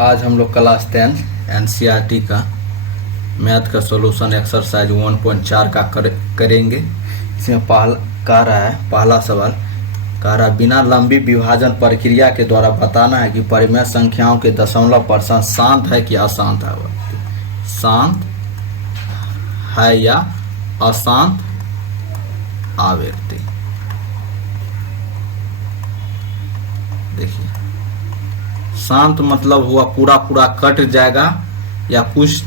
आज हम लोग क्लास 10 एनसीईआरटी का मैथ का सॉल्यूशन एक्सरसाइज 1.4 का करेंगे। इसमें पहला सवाल कह रहा बिना लंबी विभाजन प्रक्रिया के द्वारा बताना है कि परिमेय संख्याओं के दशमलव % शांत है कि अशांत है। शांत है या अशांत आवृत्ति। देखिए, शांत मतलब हुआ पूरा पूरा कट जाएगा या कुछ,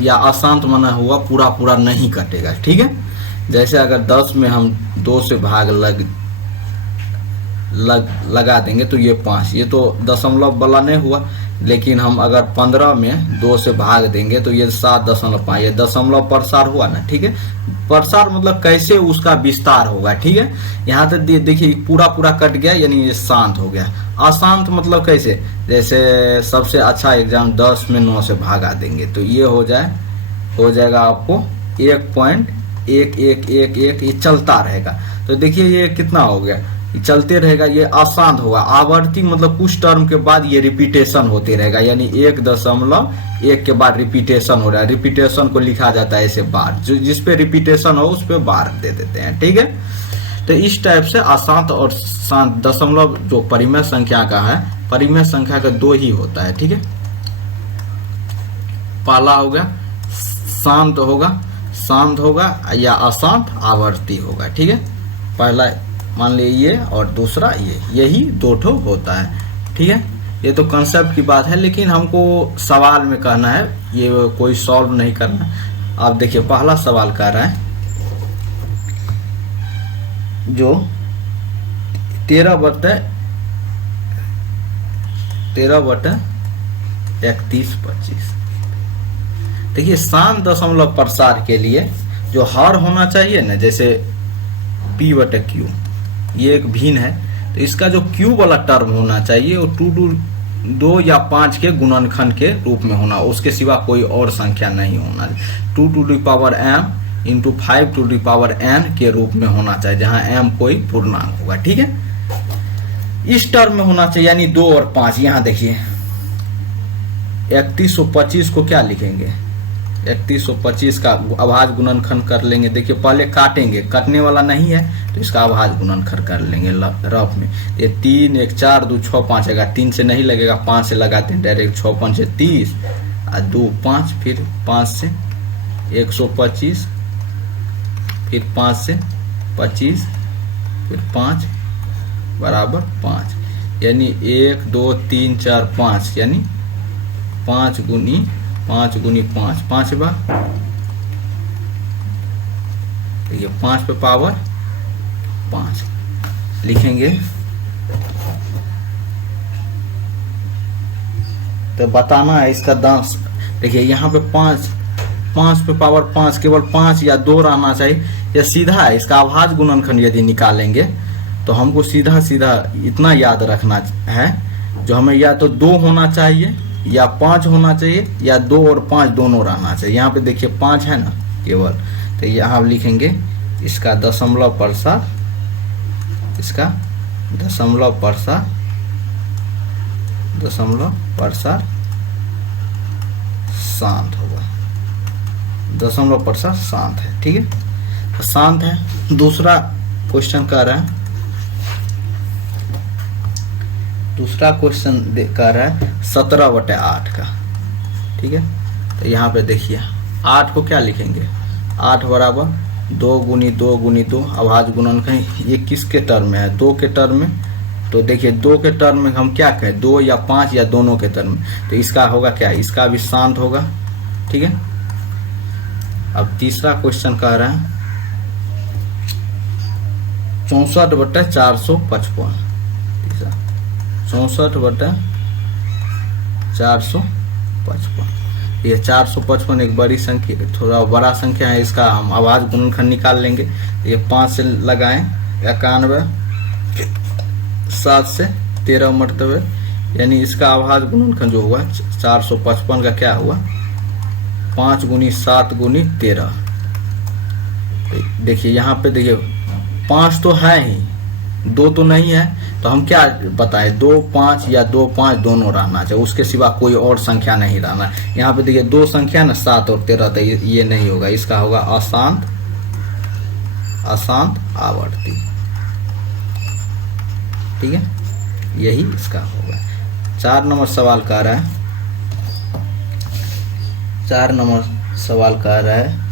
या अशांत माना हुआ पूरा पूरा नहीं कटेगा। ठीक है, जैसे अगर 10 में हम 2 से भाग लगा देंगे तो ये 5, ये तो दशमलव वाला नहीं हुआ। लेकिन हम अगर 15 में 2 से भाग देंगे तो ये 7.5, ये दशमलव प्रसार हुआ ना। ठीक है, प्रसार मतलब कैसे उसका विस्तार होगा। ठीक है, यहाँ तक देखिए पूरा पूरा कट गया यानी ये शांत हो गया। अशांत मतलब कैसे, जैसे सबसे अच्छा एग्जाम 10 में 9 से भागा देंगे तो ये हो जाएगा आपको 1.1111, ये चलता रहेगा। तो देखिए ये कितना हो गया, चलते रहेगा, ये अशांत होगा। आवर्ती मतलब कुछ टर्म के बाद ये रिपीटेशन होते रहेगा, यानी 1.1 के बाद रिपीटेशन हो रहा है। रिपीटेशन को लिखा जाता है ऐसे बार, जो जिस पे रिपीटेशन हो उस पे बार दे देते हैं। ठीक है, तो इस टाइप से अशांत और शांत दशमलव जो परिमेय संख्या का है, परिमेय संख्या का 2 ही होता है। ठीक है, पहला हो गया शांत होगा या अशांत आवर्ती होगा। ठीक है, पहला मान लीजिए और दूसरा यही 2 ठो होता है। ठीक है, ये तो कंसेप्ट की बात है, लेकिन हमको सवाल में कहना है, ये कोई सॉल्व नहीं करना। आप देखिए पहला सवाल कह रहा है जो 13/31/25। देखिए शांत दशमलव प्रसार के लिए जो हर होना चाहिए ना, जैसे P/Q, ये एक भिन्न है, तो इसका जो Q वाला टर्म होना चाहिए वो 2 या 5 के गुणनखंड के रूप में होना, उसके सिवा कोई और संख्या नहीं होना। 2m इंटू 5n के रूप में होना चाहिए, जहां m कोई पूर्णांक होगा। ठीक है, इस टर्म में होना चाहिए, यानी 2 और 5। यहां देखिए 3125 को क्या लिखेंगे, 3125 का अभाज्य गुणनखंड कर लेंगे। देखिए पहले काटेंगे, कटने वाला नहीं है तो इसका अभाज्य गुणनखंड कर लेंगे रफ में। ये 3 1 4 2 6 5 आएगा, 3 से नहीं लगेगा, 5 से लगाते हैं डायरेक्ट। 6 5 30 और 2 5, फिर 5 से 125, फिर 5 से 25, फिर 5 बराबर 5, यानी 1 2 3 4 5, यानी 5 गुनी 5 गुनी 5, 5 बार, तो ये 5 पे पावर 5 लिखेंगे। तो बताना है इसका दांश। देखिए यहाँ पे 5 पे पावर 5, केवल 5 या 2 रहना चाहिए, या सीधा है। इसका अभाज्य गुणनखंड यदि निकालेंगे तो हमको सीधा इतना याद रखना है, जो हमें या तो 2 होना चाहिए या 5 होना चाहिए, या 2 और 5 दोनों रहना चाहिए। यहाँ पे देखिए 5 है ना केवल, तो यहाँ लिखेंगे इसका दशमलव प्रसार, इसका दशमलव प्रसार शांत होगा। दशमलव प्रसार शांत है। ठीक है, तो शांत है। दूसरा क्वेश्चन कर रहा है, दूसरा क्वेश्चन कर रहा है 17/8 का। ठीक है, तो यहाँ पे देखिए 8 को क्या लिखेंगे, 8 बराबर 2 गुनी 2 गुनी 2, अभाज्य गुणनखंड। ये किसके टर्म में है, 2 के टर्म में। तो देखिए 2 के टर्म में हम क्या कहें, 2 या 5 या दोनों के टर्म में, तो इसका होगा क्या, इसका भी शांत होगा। ठीक है, अब तीसरा क्वेश्चन कह रहा है 64/455। 64/455, ये 455 एक बड़ी संख्या, थोड़ा बड़ा संख्या है, इसका हम अभाज्य गुणनखंड निकाल लेंगे। ये 5 से लगाएं 91, 7 से 13 मरतबे, यानी इसका अभाज्य गुणनखंड जो हुआ 455 का क्या हुआ, 5 गुनी 7 गुनी 13। देखिए यहाँ पे देखिए 5 तो है ही, 2 तो नहीं है, तो हम क्या बताएं, 2 5 या 2 5 दोनों रहना चाहिए, उसके सिवा कोई और संख्या नहीं रहना। यहाँ पे देखिए 2 संख्या ना 7 और 13, तो ये नहीं होगा, इसका होगा अशांत आवर्ती। ठीक है, यही इसका होगा। 4 नंबर सवाल का रहा है, 4 नंबर सवाल का रहा है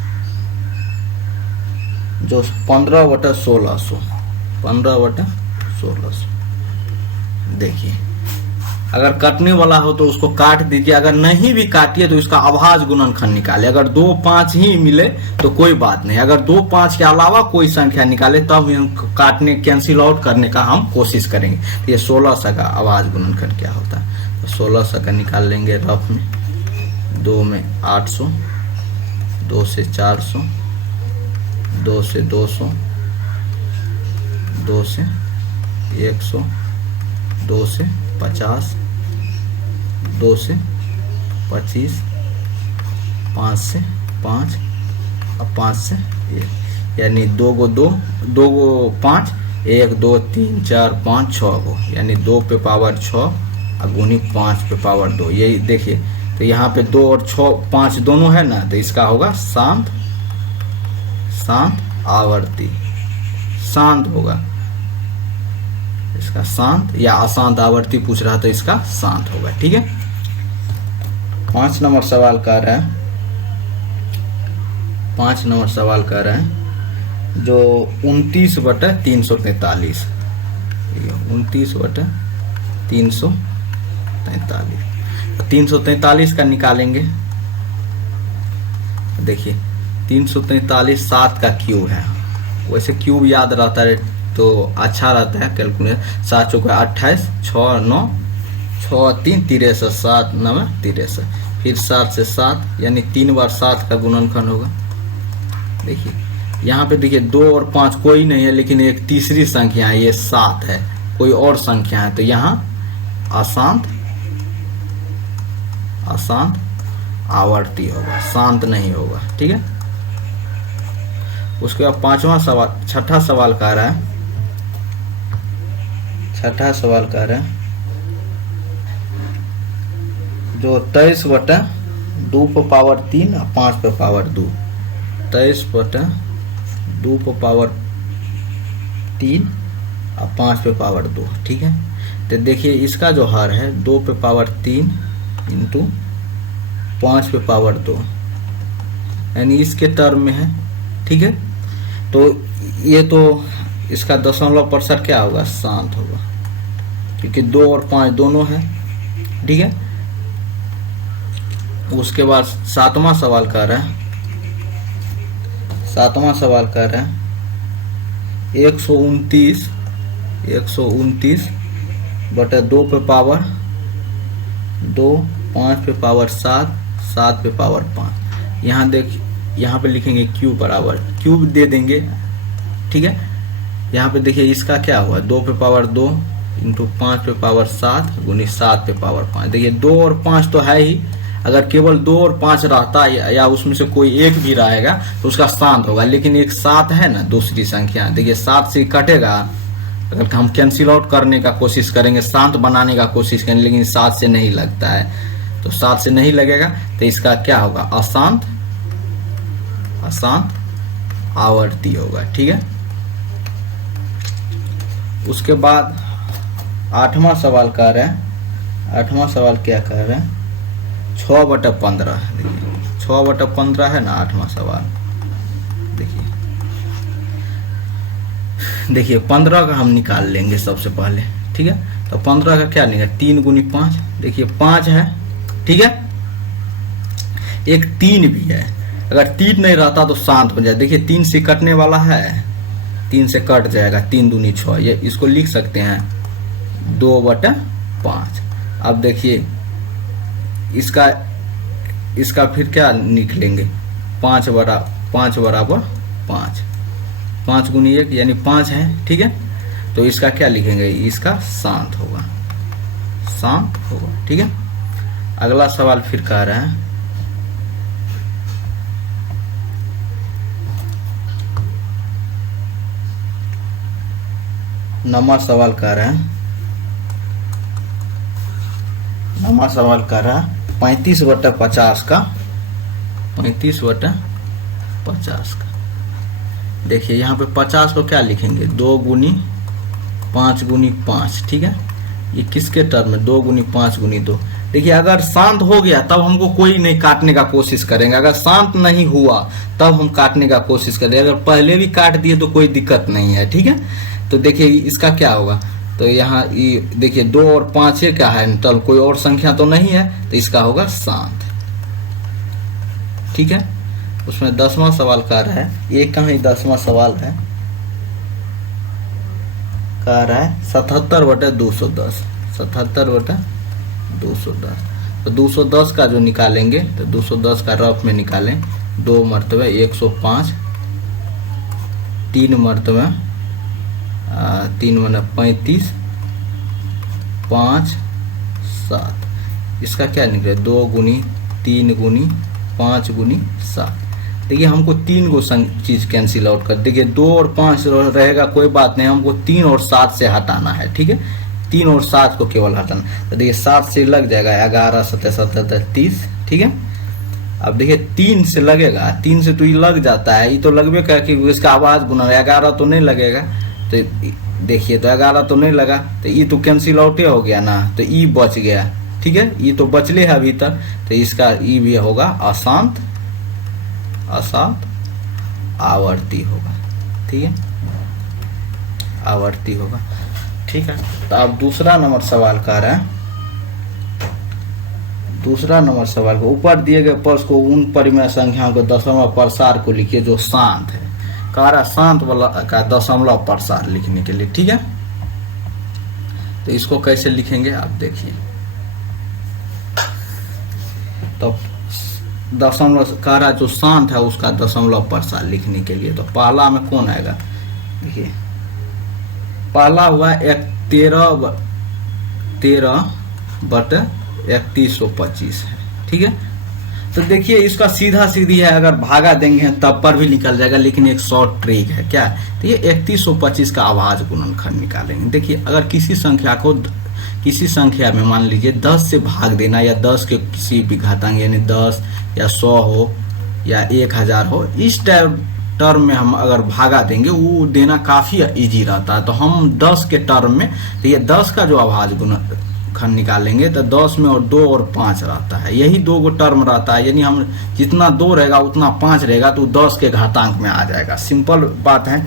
जो 15/1600, 15/1600। देखिए अगर कटने वाला हो तो उसको काट दीजिए, अगर नहीं भी काटिए तो इसका अभाज्य गुणनखंड निकाले। अगर 2 5 ही मिले तो कोई बात नहीं, अगर 2 5 के अलावा कोई संख्या निकाले तब हम काटने कैंसिल आउट करने का हम कोशिश करेंगे। तो ये 1600 का अभाज्य गुणनखंड क्या होता है, तो 1600 का निकाल लेंगे रफ में। 2 में 800, 2 से 400, 2 से 200, 2 से 100, 2 से 50, 2 से 25, 5 से 5 और 5 से 1, यानी 2 को 2, 2 को 5, 1 2 3 4 5 6 को, यानी 2 पे पावर 6 और गुनी 5 पे पावर 2। यही देखिए, तो यहाँ पे 2 और 6 5 दोनों है ना, तो इसका होगा शांत आवर्ती, शांत होगा इसका, शांत या अशांत आवर्ती पूछ रहा तो इसका शांत होगा। ठीक है, 5 नंबर सवाल कर रहा है, 5 नंबर सवाल कर रहे हैं जो 29/343, 29/343, 343 का निकालेंगे। देखिए 343 7 का क्यूब है, वैसे क्यूब याद रहता है तो अच्छा रहता है कैलकुलेटर। 7 चौके 28, 6 9 6 3 63, 7 9 63, फिर 7 से 7, यानी 3 बार 7 का गुणनखंड होगा। देखिए यहाँ पे देखिए 2 और 5 कोई नहीं है, लेकिन एक तीसरी संख्या है, ये 7 है, कोई और संख्या है, तो यहाँ अशांत आवर्ती होगा, शांत नहीं होगा। ठीक है, उसके बाद 5वां सवाल, 6ठा सवाल कह रहा है, 6ठा सवाल कह रहा है जो 23/2 पे पावर 3 और 5 पे पावर 2, 23/2 पे पावर 3 और 5 पे पावर 2। ठीक है, तो देखिए इसका जो हर है 2 पे पावर 3 इंटू 5 पे पावर 2, यानी इसके टर्म में है। ठीक है, तो ये तो इसका दशमलव प्रतिशत क्या होगा, शांत होगा, क्योंकि 2 और 5 दोनों है। ठीक है, उसके बाद 7वां सवाल कर रहा है, 7वां सवाल कर रहा है 129/2 पे पावर 2, 5 पे पावर 7, 7 पे पावर 5। यहाँ देख, यहाँ पे लिखेंगे क्यूब बराबर, क्यूब दे देंगे। ठीक है, यहाँ पे देखिए इसका क्या हुआ, 2 पे पावर 2 इंटू 5 पे पावर 7 गुनी 7 पे पावर 5। देखिए 2 और 5 तो है ही, अगर केवल 2 और 5 रहता या उसमें से कोई एक भी रहेगा तो उसका शांत होगा, लेकिन एक 7 है ना दूसरी संख्या, देखिए 7 से कटेगा। अगर हम कैंसिल आउट करने का कोशिश करेंगे, शांत बनाने का कोशिश करेंगे, लेकिन 7 से नहीं लगता है, तो 7 से नहीं लगेगा, तो इसका क्या होगा, अशांत आवर्ती होगा। ठीक है, उसके बाद 8वां सवाल कह रहे हैं, 8वां सवाल क्या कह रहे हैं, 6/15। देखिए 6/15 है ना 8वां सवाल। देखिए 15 का हम निकाल लेंगे सबसे पहले। ठीक है, तो 15 का क्या लेंगे, 3 गुनी 5। देखिए 5 है, ठीक है, एक 3 भी है, अगर 3 नहीं रहता तो शांत बन जाए। देखिए 3 से कटने वाला है, 3 से कट जाएगा, 3 दूनी 6, ये इसको लिख सकते हैं 2/5। अब देखिए इसका फिर क्या निकलेंगे, 5 बराबर 5, 5 गुनी 1 यानी 5 है। ठीक है, तो इसका क्या लिखेंगे, इसका शांत होगा। ठीक है, अगला सवाल फिर कह रहे हैं नमा सवाल कर रहे हैं, नमा सवाल कर रहा है 35/50 का, 35/50 का। देखिए यहाँ पे 50 को क्या लिखेंगे, 2 गुनी 5 गुनी 5, ठीक है। ये किसके टर्म में, 2 गुनी 5 गुनी 2। देखिए अगर शांत हो गया तब हमको कोई नहीं काटने का कोशिश करेंगे, अगर शांत नहीं हुआ तब हम काटने का कोशिश करेंगे। अगर पहले भी काट दिए तो कोई दिक्कत नहीं है, ठीक है। तो देखिए इसका क्या होगा, तो यहाँ ये देखिए 2 और 5 ये क्या है, टर्म कोई और संख्या तो नहीं है, तो इसका होगा शांत, ठीक है। उसमें 10वां सवाल कह रहा है, एक कहाँ ही 10वां सवाल है, कह रहा है 77/210, 77/210। तो 210 का जो निकालेंगे तो 210 का रफ में निकालें, 2 मरतबे 105, 3 मरतबे 3 मने 35, 5 7, इसका क्या निकले, 2 गुनी 3 गुनी 5 गुनी 7। देखिए हमको 3 को चीज कैंसिल आउट कर, देखिए 2 और 5 रहेगा कोई बात नहीं, हमको 3 और 7 से हटाना है, ठीक है। 3 और 7 को केवल हटाना, तो देखिए 7 से लग जाएगा 11 7 7 30, ठीक है। अब देखिए 3 से लगेगा, 3 से तो ये लग जाता है, ये तो लगबे कर कि इसका आवाज गुना, 11 तो नहीं लगेगा, तो देखिए तो 11 तो नहीं लगा, तो ये तो कैंसिल आउट हो गया ना, तो ई बच गया, ठीक है। ये तो बचले है अभी तक, तो इसका ई भी होगा अशांत, अशांत आवर्ती होगा, ठीक है, आवर्ती होगा, ठीक है। तो अब दूसरा नंबर सवाल कर रहे हैं, दूसरा नंबर सवाल को ऊपर दिए गए पर्स को उन परिमेय संख्याओं के दशमलव प्रसार को लिखिए जो शांत है, कह रहा शांत वाला का दशमलव प्रसार लिखने के लिए, ठीक है। तो इसको कैसे लिखेंगे आप देखिए, तो दशमलव कह रहा जो शांत है उसका दशमलव प्रसार लिखने के लिए, तो पहला में कौन आएगा, देखिए पहला हुआ 13/3125 है, ठीक है। तो देखिए इसका सीधा सीधी है, अगर भागा देंगे तब पर भी निकल जाएगा, लेकिन एक शॉर्ट ट्रिक है क्या, तो ये 3125 का अभाज्य गुणनखंड निकालेंगे। देखिए अगर किसी संख्या को, किसी संख्या में मान लीजिए 10 से भाग देना, या 10 के किसी भी घातांक यानी 10 या 100 हो या 1000 हो, इस टर्म में हम अगर भागा देंगे वो देना काफी इजी रहता है। तो हम 10 के टर्म में, तो ये 10 का जो अभाज्य गुणनखंड निकालेंगे तो 10 में और 2 और 5 रहता है, यही 2 को टर्म रहता है, यानी हम जितना 2 रहेगा उतना 5 रहेगा, तो 10 के घातांक में आ जाएगा, सिंपल बात है।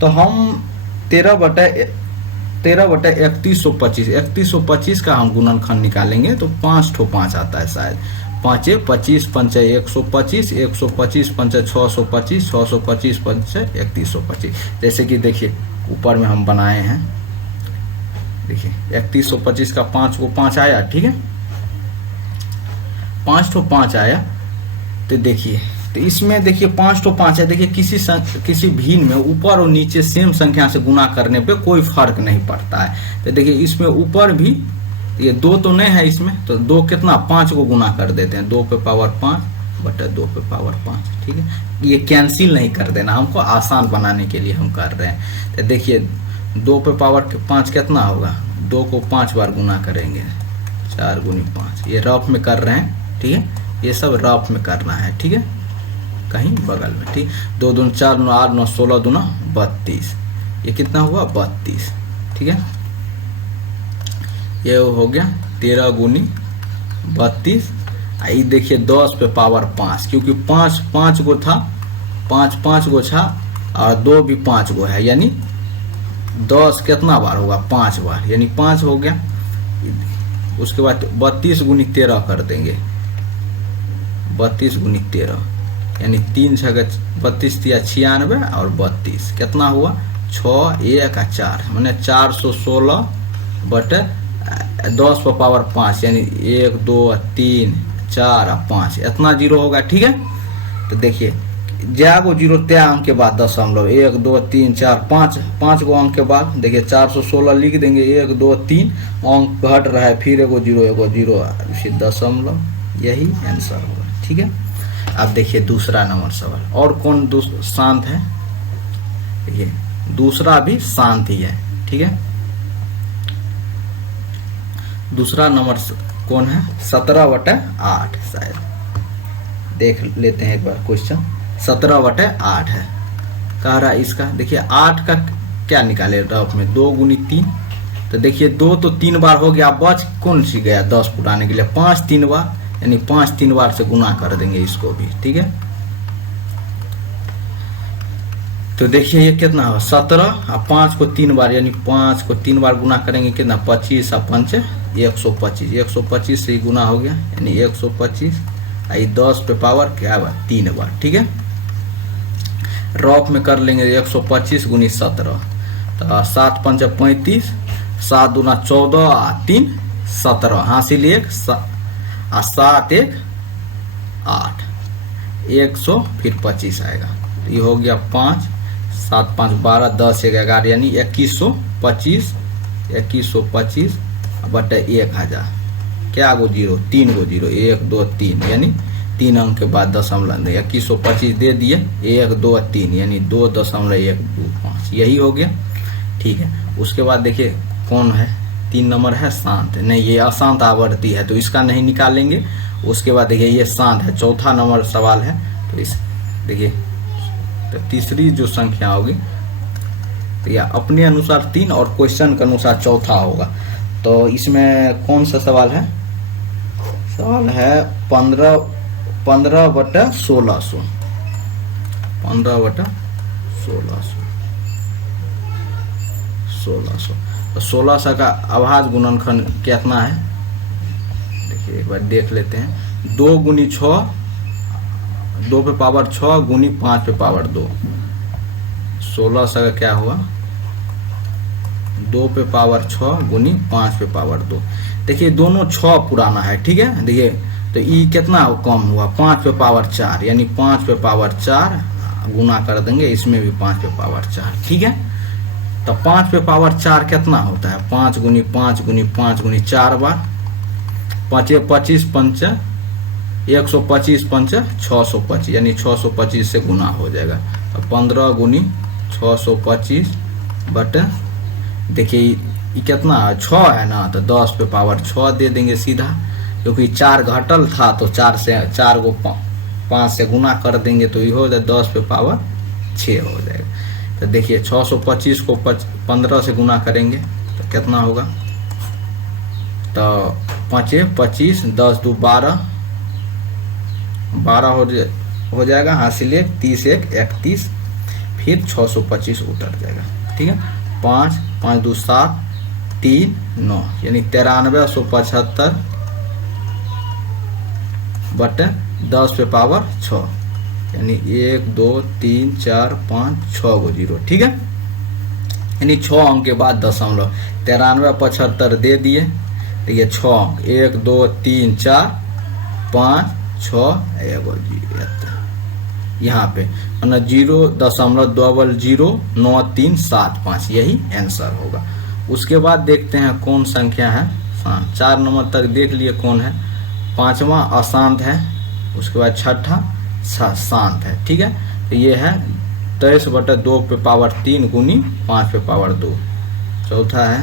तो हम 13/3125 का हम गुणनखंड निकालेंगे तो 5 ठो 5 आता है शायद, 5 25 5 125 125 5 625 625 5 3125। जैसे कि देखिए ऊपर में हम बनाए हैं, देखिए 3125 का 5 को 5 आया, ठीक है, 5 ठो 5 आया। तो देखिए तो इसमें देखिए 5 ठो 5 है, देखिए किसी भिन्न में ऊपर और नीचे सेम संख्या से गुना करने पे कोई फर्क नहीं पड़ता है। तो देखिए इसमें ऊपर भी ये 2 तो नहीं है इसमें, तो 2 कितना 5 को गुना कर देते हैं, 2 पे पावर 5 बटा 2 पे पावर 5, ठीक है। ये कैंसिल नहीं कर देना, हमको आसान बनाने के लिए हम कर रहे हैं। तो देखिए 2 पे पावर 5 कितना होगा, 2 को 5 बार गुना करेंगे, 4 गुनी 5, ये रफ में कर रहे हैं, ठीक है, ये सब रफ में करना है, ठीक है, कहीं बगल में, ठीक। 2 दूनी 4 9 8 9 16 दूना 32, ये कितना हुआ 32, ठीक है। ये हो गया 13 गुनी 32। ये देखिए 10 पे पावर 5, क्योंकि 5 5 गो था, 5 5 गो था और 2 भी 5 गो है, यानी 10 कितना बार होगा 5 बार, यानी 5 हो गया। उसके बाद 32 गुनी 13 कर देंगे, 32 गुनी 13 यानी 3 6 32 या 96 और 32 कितना हुआ 6 1 4, मैंने 416 बटे 10 पर पावर 5, यानी 1 2 3 4 और 5, इतना जीरो होगा, ठीक है। तो देखिए जागो जीरो त्या अंक के बाद दशमलव 1 2 3 4 5 गो अंक के बाद देखिए 416 लिख देंगे, 1 2 3 अंक घट रहा है, फिर एगो जीरो फिर दशमलव, यही आंसर होगा, ठीक है। अब देखिए दूसरा नंबर सवाल, और कौन शांत है, देखिए दूसरा भी शांत ही है, ठीक है। दूसरा नंबर कौन है, 17/8 शायद, देख लेते हैं एक बार क्वेश्चन। 17/8 है, कह रहा है इसका। देखिए 8 का क्या निकाले रफ में, 2 × 3, तो देखिए 2 तो 3 बार हो गया, बच कौन सी गया 10 पुराने के लिए, 5 3 बार, यानी 5 3 बार से गुना कर देंगे इसको भी, ठीक है। तो देखिए ये कितना होगा, 17 और 5 को 3 बार, यानी 5 को 3 बार गुना करेंगे कितना, 25 और 5 125, 125 से ही गुना हो गया, यानी 125, आई 10 पे पावर क्या हुआ 3 बार, ठीक है। रफ में कर लेंगे 125 × 17, तो 7 5 35, 7 दूना 14 और 3 17, हासिल 1 और 7 1 8, 100 फिर 25 आएगा, तो ये हो गया 5 7 5 12 10 1 11, यानी 2125, 2125 बटे 1000, क्या गो जीरो, 3 गो जीरो, 1 2 3, यानी 3 अंक के बाद दशमलव दें, 2125 दे दिए, 1 2 3, यानी 2.125, यही हो गया, ठीक है। उसके बाद देखिए कौन है, 3 नंबर है शांत, नहीं ये अशांत आवर्ती है तो इसका नहीं निकालेंगे। उसके बाद देखिए ये शांत है, चौथा नंबर सवाल है, तो इस देखिए तो तीसरी जो संख्या होगी तो या अपने अनुसार 3 और क्वेश्चन के अनुसार चौथा होगा। तो इसमें कौन सा सवाल है, सवाल है 15/1600, 15/1600, 1600, तो 1600 का अभाज्य गुणनखंड कितना है, देखिए एक बार देख लेते हैं। 2 × 6, 2 पे पावर 6 × 5 पे पावर 2, 1600 का क्या हुआ, 2 पे पावर 6 × 5 पे पावर 2। देखिए दोनों 6 पुराना है, ठीक है। देखिए तो ई कितना कम हुआ, 5 पे पावर 4, यानी 5 पे पावर 4 गुना कर देंगे, इसमें भी 5 पे पावर 4, ठीक है। तो 5 पे पावर 4 कितना होता है, 5 × 5 × 5 × 4 बार, 5 25 5 125 5 625, यानी 625 से गुना हो जाएगा। तो 15 × 625 बटे, देखिए ये कितना है 6 है ना, तो 10 पे पावर 6 दे देंगे सीधा, क्योंकि 4 घटल था तो 4 को 5 से गुना कर देंगे तो ये हो जाए 10 पे पावर 6 हो जाएगा। तो देखिए 625 को 15 से गुना करेंगे तो कितना होगा, तो 5 25, 10 2 12, 12 हो जाएगा, हासिल 30 1 31, फिर 625 उतर जाएगा, ठीक है। 5 5 2 7 3 9, यानी 9375 बटे 10 पे पावर 6, यानी 1 2 3 4 5 6 गो जीरो, ठीक है। यानी 6 अंक के बाद दशमलव, 9375 दे दिए, देखिए 6 अंक 1 2 3 4 5 6 यहाँ पे 0.0009375, यही आंसर होगा। उसके बाद देखते हैं कौन संख्या है शांत, 4 नंबर तक देख लिए कौन है, 5वां अशांत है, उसके बाद 6ठा शांत है, ठीक है। तो ये है 23/2 पे पावर 3 × 5 पे पावर 2, चौथा है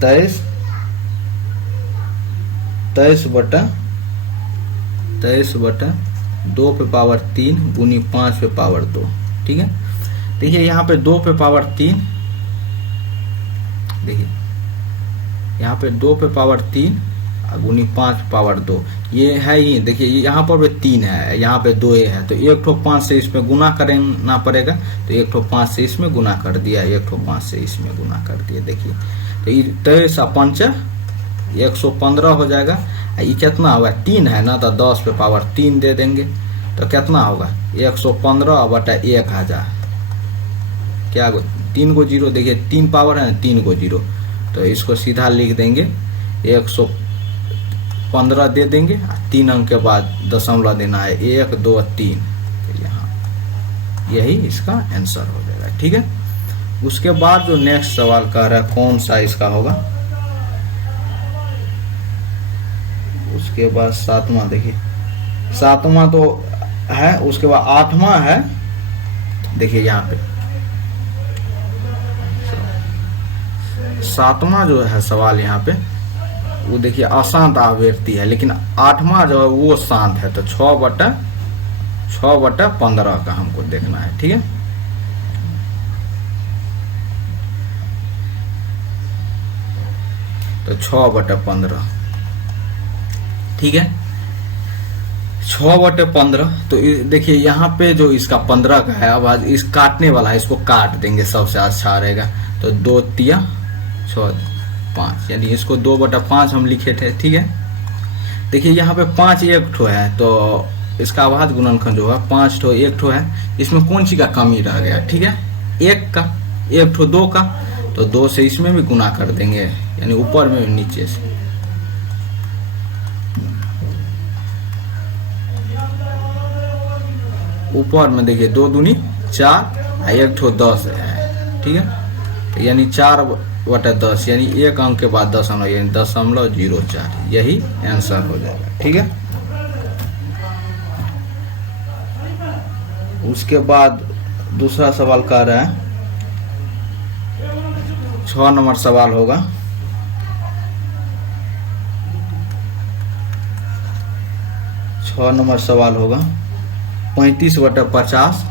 23/2 पे पावर 3 × 5 पे पावर 2, ठीक है। देखिए यहाँ पे 2 पे पावर 3, देखिए यहाँ पे 2 पे पावर 3 × 5 पावर 2, ये है ही, देखिए यहाँ पर भी 3 है, यहाँ पे 2 है, तो 1 ठो 5 से इसमें गुना करना पड़ेगा, तो 1 ठो 5 से इसमें गुना कर दिया, 1 ठो 5 से इसमें गुना कर दिया। देखिए तो 23 और 5 115 हो जाएगा, ये कितना होगा 3 है ना, तो 10 पे पावर 3 दे देंगे, तो कितना होगा 115 बटा 1000, क्या 3 गो जीरो, देखिए 3 पावर है ना, 3 गो जीरो, तो इसको सीधा लिख देंगे 115 दे देंगे, 3 अंक के बाद दशमलव देना है 1 2 3, तो यहाँ यही इसका आंसर हो जाएगा, ठीक है। उसके बाद जो नेक्स्ट सवाल कह रहा है कौन सा इसका होगा, उसके बाद 7वां, देखिए 7वां तो है, उसके बाद 8वां है, देखिए यहाँ पे 7वां जो है सवाल यहाँ पे वो देखिए अशांत आवृत्ति है, लेकिन 8वां जो है वो शांत है। तो 6/15 का हमको देखना है, ठीक है। तो 6/15, ठीक है। 6/15। तो देखिए यहाँ पे जो इसका 15 का है, अब आज इस काटने वाला है, इसको काट देंगे, सबसे अच्छा रहेगा। तो 2 तिया 6 5, यानी इसको 2/5 हम लिखे थे, ठीक है। देखिए यहाँ पे 5 एक ठो है, तो इसका अभाज्य गुणनखंड जो है 5 ठो, एक ठो है, इसमें कौन सी का कमी रह गया, ठीक है, एक का, एक ठो 2 का, तो 2 से इसमें भी गुना कर देंगे, यानी ऊपर में नीचे से। ऊपर में देखिए 2 दूनी 4, एक ठो 10 है, ठीक है। तो यानी 4/10, यानी एक अंक के बाद दशमलव, यानी 0.04, यही आंसर हो जाएगा, ठीक है। उसके बाद दूसरा सवाल कह रहा है, 6 नंबर सवाल होगा। 6 नंबर सवाल होगा 35/50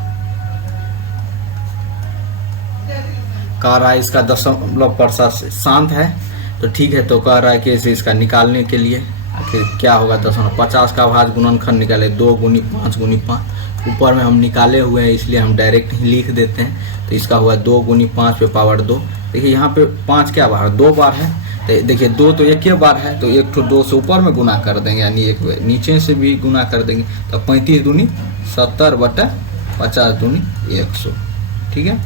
कह रहा है, इसका 0.5% शांत है, तो ठीक है। तो कह रहा है कि इसे इसका निकालने के लिए आखिर क्या होगा, 0.50 का अभाज्य गुणनखंड निकाले, 2 × 5 × 5, ऊपर में हम निकाले हुए हैं इसलिए हम डायरेक्ट ही लिख देते हैं। तो इसका हुआ 2 × 5 पे पावर 2। देखिए यहाँ पे 5 क्या बार, 2 बार है, तो देखिए 2 तो एक ही बार है, तो एक ठो 2 से ऊपर में गुना कर देंगे, यानी एक नीचे से भी गुना कर देंगे। तो 35 दूनी 70/50 दूनी 100, ठीक है।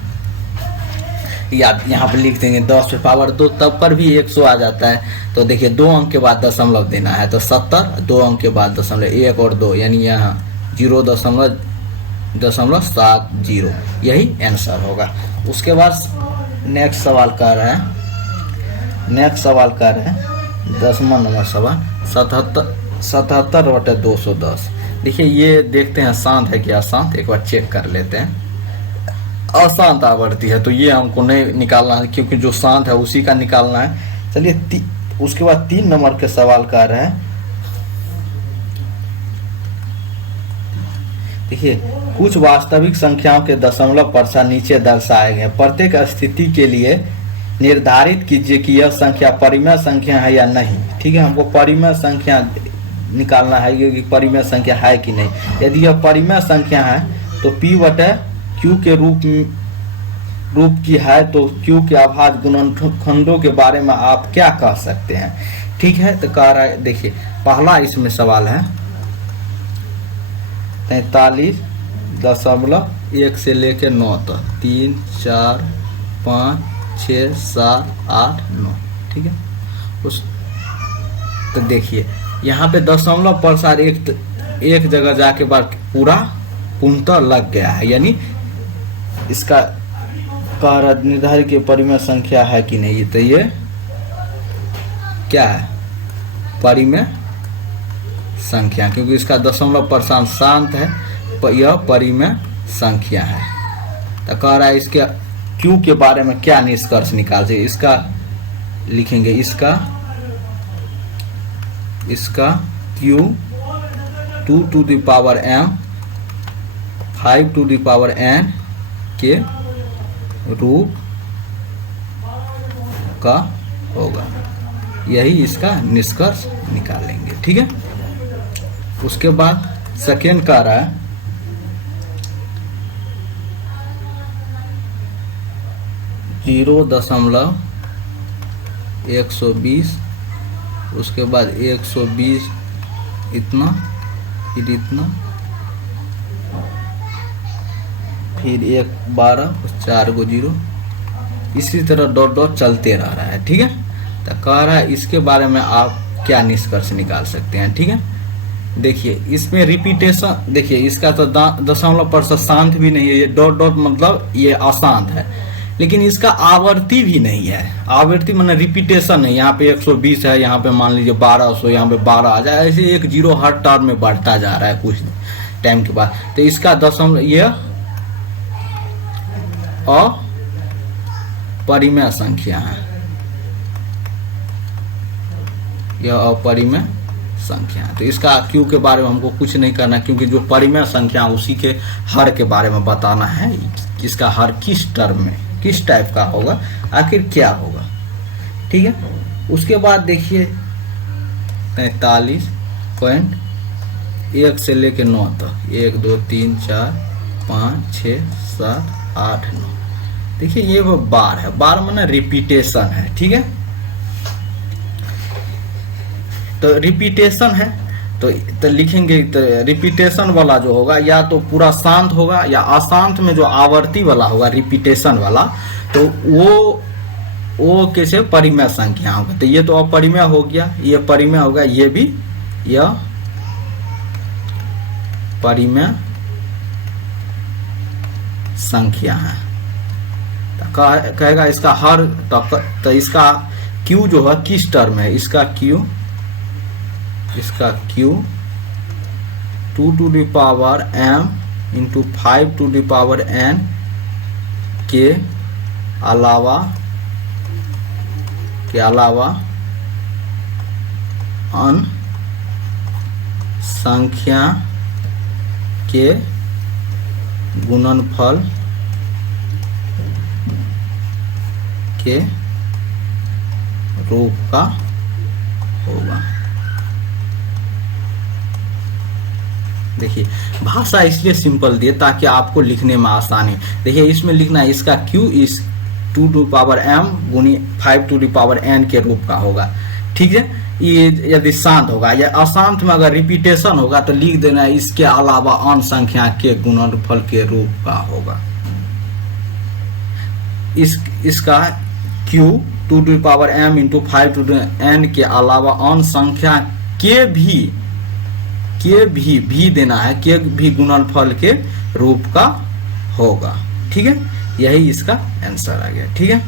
या यहाँ पे लिख देंगे 10 पे पावर 2, तब पर भी 100 आ जाता है। तो देखिए 2 अंक के बाद दशमलव देना है, तो 70, 2 अंक के बाद दशमलव, 1 और 2, यानी यहाँ 0.70, यही आंसर होगा। उसके बाद नेक्स्ट सवाल कर रहे हैं, 10वां नंबर सवाल 77/210। देखिए ये देखते हैं शांत है कि अशांत, एक बार चेक कर लेते हैं। अशांत आवृत्ति है, तो ये हमको नहीं निकालना है, क्योंकि जो शांत है उसी का निकालना है। चलिए उसके बाद 3 नंबर के सवाल कर रहे हैं। देखिए कुछ वास्तविक संख्याओं के दशमलव % नीचे दर्शाए गए, प्रत्येक स्थिति के लिए निर्धारित कीजिए कि यह संख्या परिमेय संख्या है या नहीं, ठीक है। हमको परिमेय संख्या निकालना है कि परिमेय संख्या है कि नहीं। यदि यह परिमेय संख्या है तो P/Q के रूप की है, तो Q के अभाज्य गुणनखंडों के बारे में आप क्या कह सकते हैं, ठीक है। तो कह रहा है, देखिए पहला इसमें सवाल है 43.1 से लेके 9 तक, 3 4 5 6 7 8 9, ठीक है। तो देखिए यहाँ पे दशमलव % एक जगह जाके बाद पूरा पूर्णतः लग गया है, यानी इसका कार्य निर्धारित के परिमेय संख्या है कि नहीं। तो ये क्या है, परिमेय संख्या, क्योंकि इसका दशमलव % शांत है, यह परिमेय संख्या है। तो कह रहा है इसके Q के बारे में क्या निष्कर्ष निकाल से, इसका लिखेंगे, इसका Q 2m 5n के रूप का होगा, यही इसका निष्कर्ष निकालेंगे, ठीक है। उसके बाद सेकेंड का रहा है 0.120, उसके बाद 120 इतना, फिर इतना, फिर 1 12 4 गो 0, इसी तरह डॉट डॉट चलते रह रहा है, ठीक है। तो कह रहा है इसके बारे में आप क्या निष्कर्ष निकाल सकते हैं, ठीक है। देखिए इसमें रिपीटेशन, देखिए इसका तो दशमलव % शांत भी नहीं है, ये डॉट डॉट मतलब ये अशांत है, लेकिन इसका आवर्ती भी नहीं है। आवर्ती मतलब रिपीटेशन नहीं, यहाँ पे 120 है, यहाँ पे मान लीजिए 1200, यहाँ पे 12 आ जाए, ऐसे 1 0 हर टर्म में बढ़ता जा रहा है कुछ टाइम के बाद। तो इसका दशमलव ये अपरिमेय संख्या है, यह अपरिमेय संख्या है। तो इसका क्यू के बारे में हमको कुछ नहीं करना, क्योंकि जो परिमेय संख्या उसी के हर के बारे में बताना है। इसका हर किस टर्म में, किस टाइप का होगा, आखिर क्या होगा। ठीक है, उसके बाद देखिए 43.1 से लेके 9 तक, 1 2 3 4 5 6 7 8 9। देखिए ये वो बार है, बार माने रिपीटेशन है। ठीक है, तो रिपीटेशन है तो लिखेंगे, तो रिपीटेशन वाला जो होगा या तो पूरा शांत होगा या अशांत में जो आवर्ती वाला होगा रिपीटेशन वाला, तो वो कैसे परिमेय संख्या होगा। तो ये तो अपरिमेय हो गया, ये परिमेय होगा, ये भी यह परिमेय संख्या है। तो कहेगा इसका हर, तो इसका क्यू जो है किस टर्म है, इसका Q 2 to the power m into 5 to the power n के अलावा अन्य संख्या के गुणनफल के रूप का होगा। देखिए भाषा इसलिए सिंपल दिए ताकि आपको लिखने में आसानी। देखिए इसमें लिखना है इसका क्यू इस 2 to the power m गुनी 5 to the power n के रूप का होगा। ठीक है, ये यदि शांत होगा या अशांत में अगर रिपीटेशन होगा तो लिख देना है इसके अलावा अन्य संख्या के गुणनफल के रूप का होगा। इसका Q 2 to the power m into 5 to the n के अलावा अन्य संख्या के भी देना है, के भी गुणनफल के रूप का होगा। ठीक है, यही इसका आंसर आ गया। ठीक है।